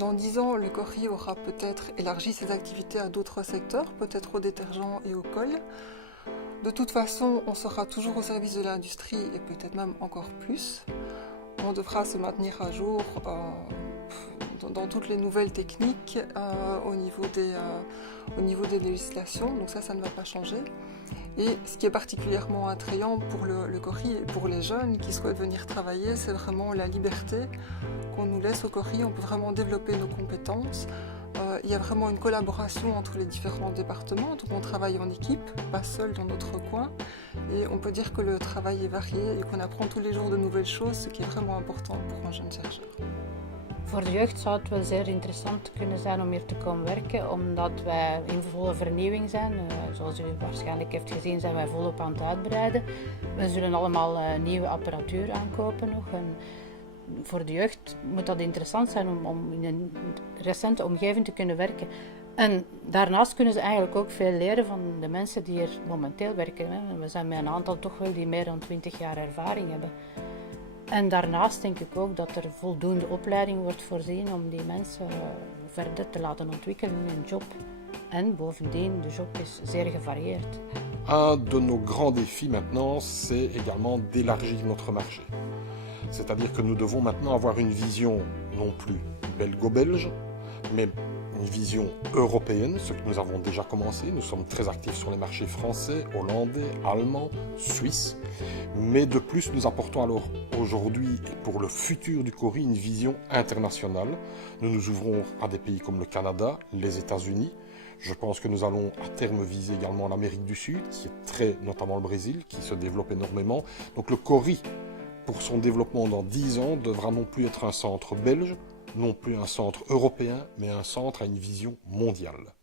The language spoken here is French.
Dans 10 ans, le Cori aura peut-être élargi ses activités à d'autres secteurs, peut-être aux détergents et aux cols. De toute façon, on sera toujours au service de l'industrie et peut-être même encore plus. On devra se maintenir à jour dans toutes les nouvelles techniques au niveau des législations, donc ça ne va pas changer. Et ce qui est particulièrement attrayant pour le Cori et pour les jeunes qui souhaitent venir travailler, c'est vraiment la liberté qu'on nous laisse au Cori. On peut vraiment développer nos compétences. Il y a vraiment une collaboration entre les différents départements, donc on travaille en équipe, pas seul dans notre coin. Et on peut dire que le travail est varié et qu'on apprend tous les jours de nouvelles choses, ce qui est vraiment important pour un jeune chercheur. Voor de jeugd zou het wel zeer interessant kunnen zijn om hier te komen werken, omdat wij in volle vernieuwing zijn. Zoals u waarschijnlijk heeft gezien, zijn wij volop aan het uitbreiden. We zullen allemaal nieuwe apparatuur aankopen nog. En voor de jeugd moet dat interessant zijn om in een recente omgeving te kunnen werken. En daarnaast kunnen ze eigenlijk ook veel leren van de mensen die hier momenteel werken. We zijn met een aantal toch wel die meer dan 20 jaar ervaring hebben. En daarnaast denk ik ook dat er voldoende opleiding wordt voorzien om die mensen verder te laten ontwikkelen in hun job. En bovendien, de job is zeer gevarieerd. Un de nos grands défis maintenant, c'est également d'élargir notre marché. C'est-à-dire que nous devons maintenant avoir une vision non plus belgo-belge, mais une vision européenne, ce que nous avons déjà commencé. Nous sommes très actifs sur les marchés français, hollandais, allemands, suisses. Mais de plus, nous apportons alors aujourd'hui et pour le futur du Cori une vision internationale. Nous nous ouvrons à des pays comme le Canada, les États-Unis. Je pense que nous allons à terme viser également l'Amérique du Sud, qui est très, notamment le Brésil, qui se développe énormément. Donc le Cori, pour son développement dans 10 ans, devra non plus être un centre belge, non plus un centre européen, mais un centre à une vision mondiale.